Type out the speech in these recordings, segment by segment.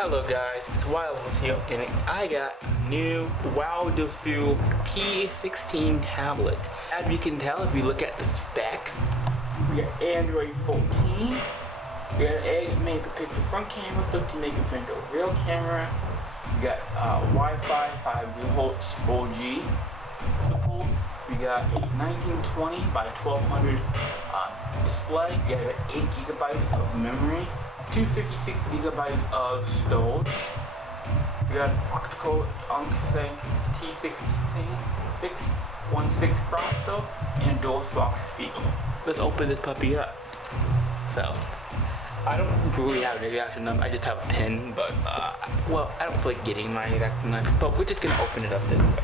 Hello guys, it's CWOWDEFU here, and I got a new CWOWDEFU P16 tablet. As you can tell if you look at the specs, we got Android 14, we got an 8 megapixel front camera, 13 megapixel rear camera, we got Wi-Fi, 5 GHz 4G support, we got a 1920 by 1200 display, we got 8 gigabytes of memory, 256 gigabytes of storage. We got octa-core T616 processor and a dual box speaker. Let's open this puppy up. So, I don't really have an exact number. I just have a pin, but well, I don't feel like getting my exact number. But we're just gonna open it up this way.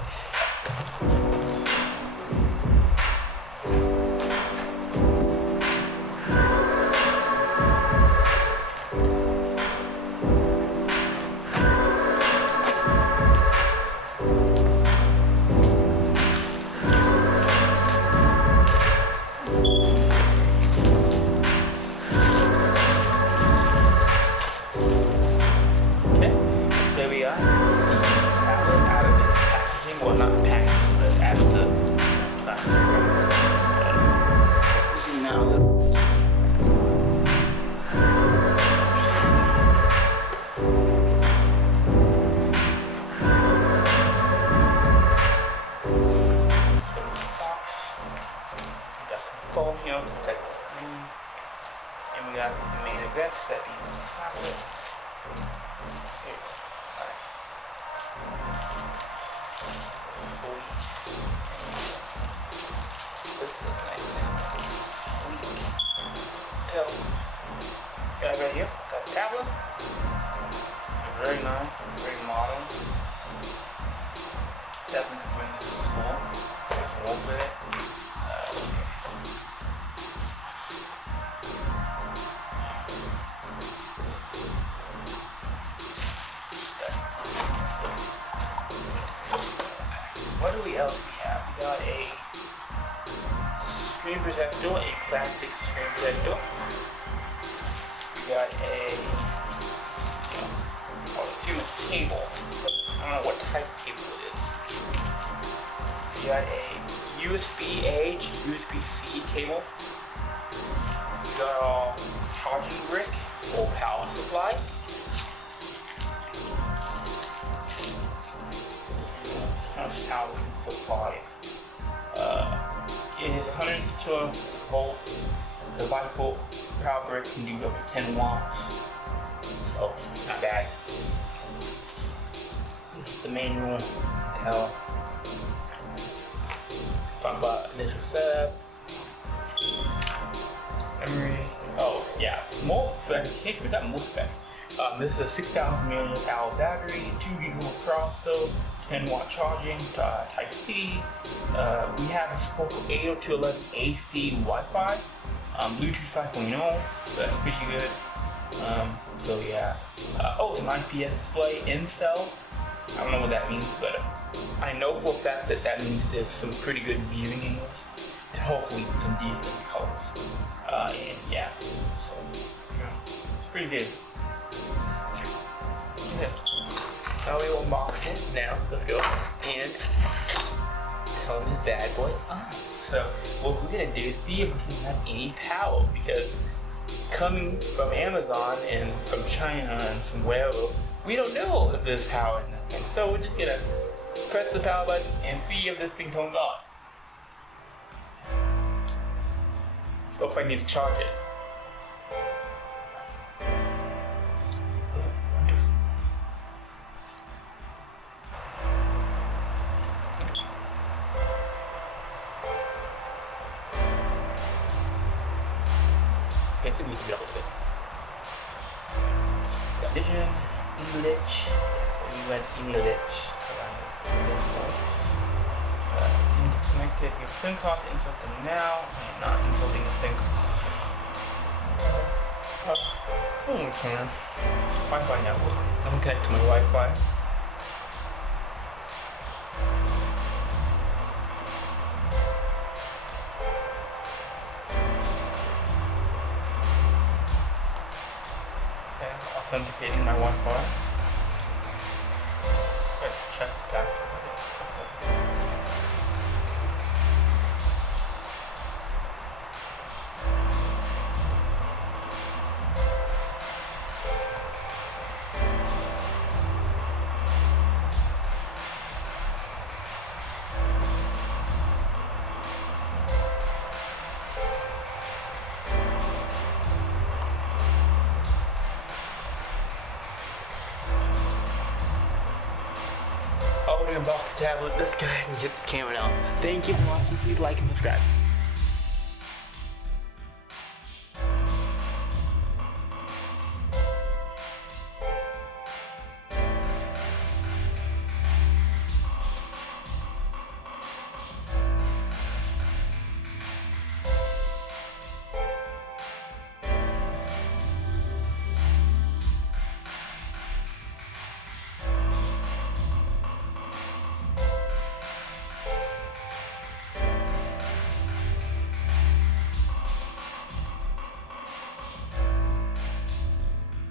There we are. Tablet out of its packaging. Well, not packaging, but out of the plastic. We got some foam here to protect the screen. And we got the main event that is the tablet. Got right here, got a tablet. It's very nice, very modern. Definitely could bring this to school. Work with it. What do we else have? We got a screen protector, a plastic screen protector. We got a human cable. I don't know what type of cable it is. We got a USB-A to USB-C cable. We got our charging brick or power supply. That's power supply. It is 112 volt. The 5-volt power brick can do up to 10 watts. So, not bad. This is the manual. Talk about initial setup. Memory. Oh, yeah. More specs. Can't forget more specs. This is a 6,000 mAh battery, 2 GHz processor, 10-watt charging, Type-C. We have a support for 802.11 AC Wi-Fi, Bluetooth 5.0, so that's pretty good. So yeah. Oh, it's an IPS display in cell. I don't know what that means, but I know for a fact that that means there's some pretty good viewing angles and hopefully some decent colors. And yeah, so yeah, it's pretty good. Yeah. Now we will unbox it. Now let's go and turn this bad boy on. So what we're gonna do is see if we can have any power, because coming from Amazon and from China and from wherever, we don't know if there's power in this thing. So we're just gonna press the power button and see if this thing turns on. Or if I need to charge it. Okay, so we can get a little bit. Got vision, English. We went English. Connected your SIM card to insert them now. I'm not inserting a SIM card. Oh, we can. Wi-Fi network. I'm connected to my Wi-Fi. authenticating my Wi-Fi. check that. Holding about the tablet. Let's go ahead and get the camera out. Thank you for watching. Please like and subscribe.